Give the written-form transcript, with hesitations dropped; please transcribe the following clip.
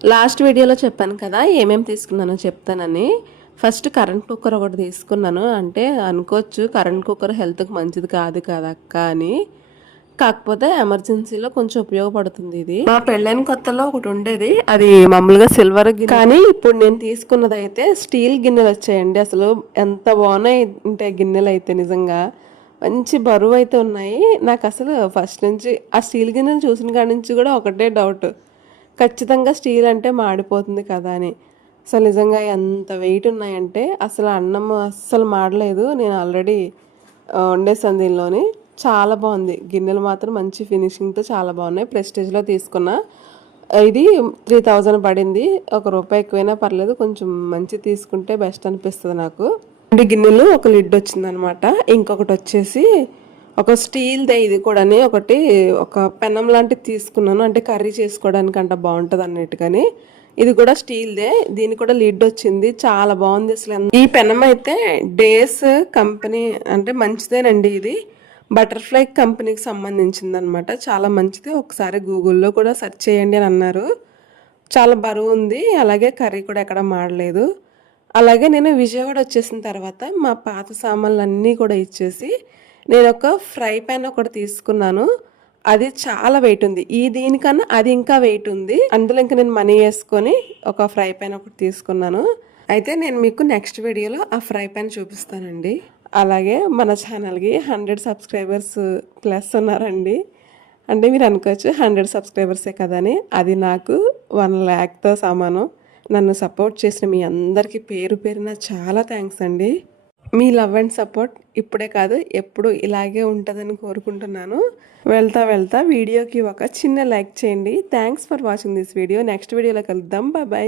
Last వీడియోలో చెప్పాను కదా ఏమేమి తీసుకున్నానో చెప్తానని. ఫస్ట్ కరెంట్ కుక్కర్ ఒకటి తీసుకున్నాను. అంటే అనుకోవచ్చు కరెంట్ కుక్కర్ హెల్త్కి మంచిది కాదు కదక్క అని. కాకపోతే ఎమర్జెన్సీలో కొంచెం ఉపయోగపడుతుంది ఇది. మా పెళ్ళైన కొత్తలో ఒకటి ఉండేది, అది మామూలుగా సిల్వర్ గిన్నె. కానీ ఇప్పుడు నేను తీసుకున్నది అయితే స్టీల్ గిన్నెలు వచ్చాయండి. అసలు ఎంత బాగున్నాయి అంటే గిన్నెలు అయితే నిజంగా మంచి బరువు అయితే ఉన్నాయి. నాకు అసలు ఫస్ట్ నుంచి ఆ స్టీల్ గిన్నెలు చూసిన కాడి నుంచి కూడా ఒకటే డౌట్, ఖచ్చితంగా స్టీల్ అంటే మాడిపోతుంది కదా అని. అసలు నిజంగా ఎంత వెయిట్ ఉన్నాయంటే అసలు అన్నం అస్సలు మాడలేదు. నేను ఆల్రెడీ వండేసాను దీనిలోని. చాలా బాగుంది. గిన్నెలు మాత్రం మంచి ఫినిషింగ్తో చాలా బాగున్నాయి. ప్రెస్టేజ్లో తీసుకున్నా. ఇది 3000 పడింది. ₹1 ఎక్కువైనా పర్లేదు, కొంచెం మంచి తీసుకుంటే బెస్ట్ అనిపిస్తుంది నాకు. 2 గిన్నెలు, ఒక లిడ్ వచ్చిందనమాట. ఇంకొకటి వచ్చేసి ఒక స్టీల్దే, ఇది కూడా ఒకటి ఒక పెనం లాంటిది తీసుకున్నాను. అంటే కర్రీ చేసుకోవడానికి అంట బాగుంటుంది అన్నట్టుగాని. ఇది కూడా స్టీల్దే, దీని కూడా లిడ్ వచ్చింది. చాలా బాగుంది అసలు. ఈ పెనం అయితే డేస్ కంపెనీ అంటే మంచిదేనండి. ఇది బటర్ఫ్లై కంపెనీకి సంబంధించింది అనమాట. చాలా మంచిది. ఒకసారి గూగుల్లో కూడా సెర్చ్ చేయండి అని అన్నారు. చాలా బరువు ఉంది, అలాగే కర్రీ కూడా ఎక్కడ మాడలేదు. అలాగే నేను విజయవాడ వచ్చేసిన తర్వాత మా పాత సామాన్లు అన్నీ కూడా ఇచ్చేసి నేను ఒక ఫ్రై ప్యాన్ ఒకటి తీసుకున్నాను. అది చాలా వెయిట్ ఉంది. దీనికన్నా అది ఇంకా వెయిట్ ఉంది. అందులో ఇంకా నేను మనీ వేసుకొని ఒక ఫ్రై ప్యాన్ ఒకటి తీసుకున్నాను. అయితే నేను మీకు నెక్స్ట్ వీడియోలో ఆ ఫ్రై ప్యాన్ చూపిస్తానండి. అలాగే మన ఛానల్కి 100 సబ్స్క్రైబర్స్ ప్లస్ ఉన్నారండి. అంటే మీరు అనుకోవచ్చు 100 సబ్స్క్రైబర్సే కదని. అది నాకు 1 lakతో సమానం. నన్ను సపోర్ట్ చేసిన మీ అందరికీ పేరు పేరున చాలా థ్యాంక్స్ అండి. మీ లవ్ అండ్ సపోర్ట్ ఇప్పుడే కాదు ఎప్పుడు ఇలాగే ఉంటుందని కోరుకుంటున్నాను. వెళ్తా వీడియోకి ఒక చిన్న లైక్ చేయండి. Thanks for watching this video. Next వీడియోలో కలుద్దాం. బాయ్.